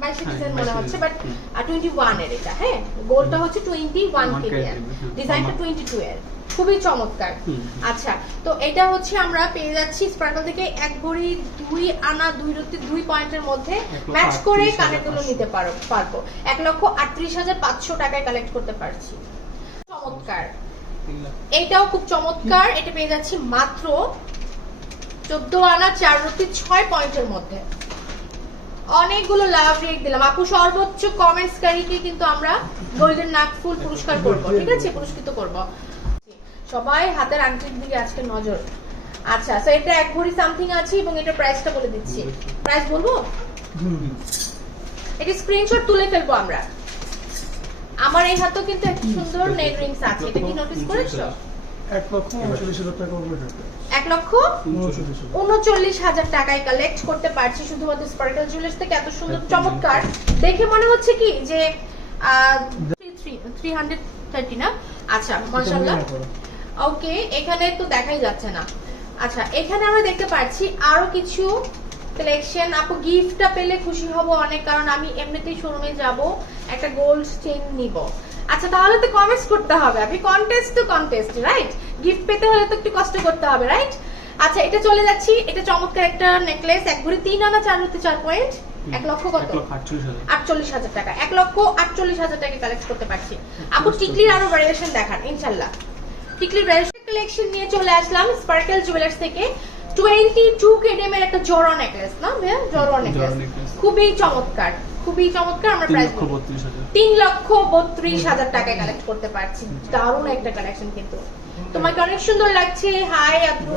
বাইশে হ্যাঁ, ডিজাইন মনে 22 হচ্ছে বাট হুম। টোয়েন্টি ওয়ানের এটা হ্যাঁ? গোলটা হচ্ছে twenty one One KG carat, হ্যাঁ। ডিজাইনটা টোয়েন্টি টু এর। খুবই চমৎকার। আচ্ছা তো এটা হচ্ছে আমরা পেয়ে যাচ্ছি স্পার্কল থেকে এক ভরি দুই আনা দুই রত্তি দুই পয়েন্টের মধ্যে ম্যাচ করে 38,500 নিতে পারো পারব। এক লক্ষ আটত্রিশ হাজার পাঁচশো টাকায় কালেক্ট করতে পারছি। চমৎকার। এইটাও খুব চমৎকার। এটা পেয়ে যাচ্ছি মাত্র চোদ্দ আনা চার রত্তি ছয় পয়েন্টের মধ্যে। অনেকগুলো লাভ রেট দিলাম। আপু সর্বোচ্চ কমেন্টসকারীকে কিন্তু আমরা গোল্ডেন নাক ফুল পুরস্কার করব ঠিক আছে? পুরস্কৃত করব। সবাই হাতের আংটির দিকে আজকে নজর। আচ্ছা তো এটা এক ভরি সামথিং আছে এবং এটা প্রাইসটা বলে দিচ্ছি। প্রাইস বলব? এটা স্ক্রিনশট তুলে ফেলব আমরা। আমার এই হাতেও কিন্তু একটা সুন্দর নেল রিংস আছে। এটা কি নোটিস করেছ? এক লক্ষ উনচল্লিশ হাজার টাকা এক লক্ষ উনচল্লিশ হাজার। টাকায় কালেক্ট করতে পারছি শুধুমাত্র স্পার্কেল জুয়েলার্স থেকে এত সুন্দর চমৎকার। দেখে মনে হচ্ছে কি যে থ্রি হান্ড্রেড থার্টি না? আচ্ছা মাসাল্লাহ ওকে এখানে তো দেখাই যাচ্ছে না। আচ্ছা এখানে আমরা দেখতে পাচ্ছি আরও কিছু কালেকশন আপু গিফটটা পেলে খুশি হব অনেক কারণ আমি এমনিতেই শোরুমে যাব একটা গোল্ড চেইন নিব। আচ্ছা তাহলে তো কমেন্টস করতে হবে। আপনি কন্টেস্ট তো কন্টেস্ট রাইট গিফট পেতে হলে তো একটু কষ্ট করতে হবে রাইট আচ্ছা এটা চলে যাচ্ছি। এটা চমৎকার একটা নেকলেস এক ভরি তিন আনা চার হতে চার পয়েন্ট এক লক্ষ কত? আটচল্লিশ হাজার। টাকা। এক লক্ষ আটচল্লিশ হাজার টাকা কালেক্ট করতে পারছি। আপু টিকলির আরও ভ্যারিয়েশন দেখান ইনশাল্লাহ। টিকলির ভ্যারিয়েশন কালেকশন নিয়ে চলে আসলাম স্পার্কেল জুয়েলার্স থেকে। টোয়েন্টি টু কেডিএম এর একটা জড়ো নেকলেস না ভাইয়া? জড়ো নেকলেস খুবই চমৎকার। খুবই চমৎকার আমরা প্রাইস তিন লক্ষ বত্রিশ হাজার টাকায় কালেক্ট করতে পারছি। দারুণ একটা কালেকশন কিন্তু। তোমাকে অনেক সুন্দর লাগছে। হাই আপু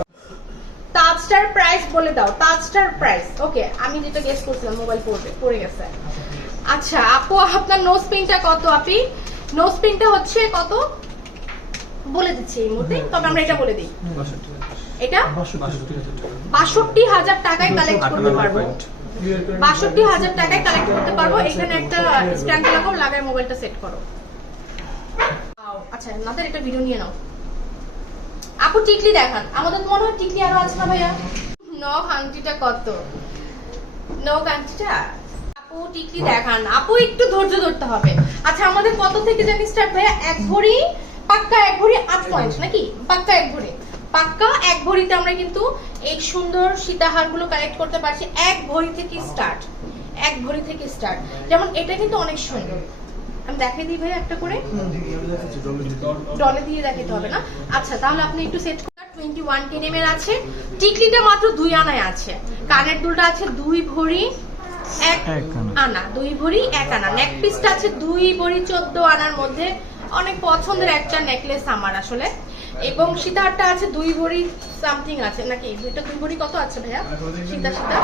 তাজটার প্রাইস বলে দাও। তাজটার প্রাইস ওকে আমি যেটা গেস করছিলাম মোবাইল পড়বে পড়ে গেছে। আচ্ছা আপু আপনার নোজ পিনটা কত আপনি নোজ পিনটা হচ্ছে কত? বলে দিচ্ছি এই মুহূর্তে। তবে আমরা এটা বলে দিই। এটা? বাষট্টি হাজার। টাকায় কালেক্ট করতে পারব। বাষট্টি হাজার টাকায় কালেক্ট করতে পারব। এখানে একটা স্ট্যান্ড লাগাও, লাগায় মোবাইলটা সেট করো। আচ্ছা নাদের একটা ভিডিও নিয়ে নাও। আপু টিকলি দেখান। আমাদের মনে হয় টিকলি আরও আছে না ভাইয়া? নখ আংটিটা কত? নখ আংটিটা? আপু টিকলি দেখান। আপু একটু ধৈর্য ধরতে হবে। আচ্ছা আমাদের কত থেকে জানি স্টার্ট ভাইয়া? এক ভরি, পাক্কা এক ভরি আট পয়েন্ট নাকি? পাক্কা এক ভরি। পাক্কা এক ভরিতে আমরা কিন্তু এই সুন্দর সীতাহারগুলো কালেক্ট করতে পারছি। এক ভরি থেকে স্টার্ট এক ভরি থেকে স্টার্ট যেমন এটা কিন্তু অনেক সুন্দর। আমি দেখাই দিই ভাই একটা করে। ডলে দিয়ে দেখাতে হবে না। আচ্ছা তাহলে আপনি একটু সেট টোয়েন্টি ওয়ান কেডিএম এর আছে। টিকলিটা মাত্র দুই আনায় আছে। কানের দুলটা আছে দুই ভরি এক। আনা। দুই ভরি এক আনা। নেক পিসটা আছে দুই ভরি চোদ্দ আনার মধ্যে। অনেক পছন্দের একটা নেকলেস আমার আসলে। এবং সীতাহারটা আছে দুই ভরি সামথিং আছে। নাকি? দুইটা দুই ভরি কত আছে ভাইয়া? সীতা সীতা?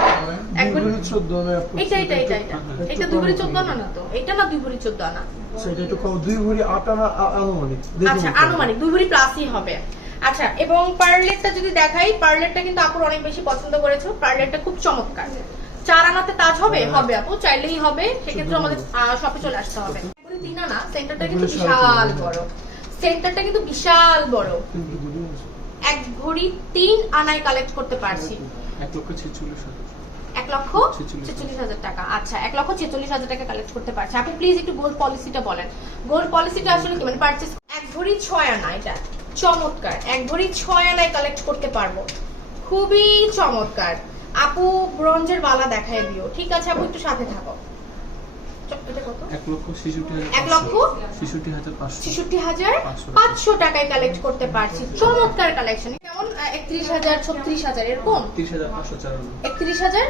এক ভরি? চোদ্দ এটা এটা এটা এটা এটা দুই ভরি চোদ্দ আনা না তো? এটা না দুই ভরি চোদ্দ আনা? সেটা একটু কম। দুই ভরি আট আনা আনুমানিক। আচ্ছা আনুমানিক। দুই ভরি প্লাসই হবে। আচ্ছা এবং পার্লেটটা যদি দেখাই পার্লেটটা কিন্তু আপুর অনেক বেশি পছন্দ করেছ। পার্লেটটা খুব চমৎকার। চার আনাতে তাজ হবে? হবে আপু। চাইলেই হবে। সেক্ষেত্রে আমাদের শপে চলে আসতে হবে। তিন আনা সেন্টারটা কিন্তু বিশাল বড়। সেন্টারটা কিন্তু বিশাল বড়। এক ভরি তিন আনায় কালেক্ট করতে পারছি। এক লক্ষ ছেচল্লিশ হাজার। এক লক্ষ ছেচল্লিশ ছেচল্লিশ হাজার টাকা। আচ্ছা এক লক্ষ ছেচল্লিশ হাজার টাকা কালেক্ট করতে পারছে। আপনি প্লিজ একটু গোল্ড পলিসিটা বলেন। গোল্ড পলিসিটা আসলে কি? মানে পারচেস এক ভরি ছয় আনা এটা। চমৎকার। এক ভরি ছয় আনায় কালেক্ট করতে পারব। খুবই চমৎকার। আপু ব্রঞ্জের বালা দেখায় দিও। ঠিক আছে আপু একটু সাথে থাকো। টাকায় কালেক্ট করতে পারছি। চমৎকার কালেকশন কেমন? একত্রিশ হাজার ছত্রিশ হাজার এরকম? একত্রিশ হাজার?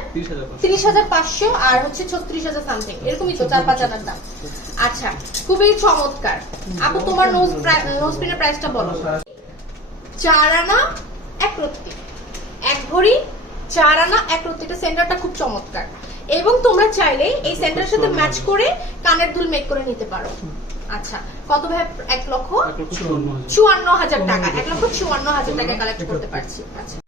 তিরিশ হাজার পাঁচশো। আর হচ্ছে ছত্রিশ হাজার সামথিং এরকমই তো চার পাঁচ হাজার দাম। আচ্ছা খুবই চমৎকার। আপু তোমার নোজ নোজ প্রাইসটা বলো। চার আনা এক রত্তি। এক ভরি চার আনা এক রত্তিটা সেন্টারটা খুব চমৎকার। এবং তোমরা চাইলে এই সেন্টারের সাথে ম্যাচ করে কানের দুল মেক করে নিতে পারো। আচ্ছা কত ভাই? এক লক্ষ চুয়ান্ন হাজার। চুয়ান্ন হাজার টাকা এক লক্ষ চুয়ান্ন হাজার টাকা কালেক্ট করতে পারছি। আচ্ছা।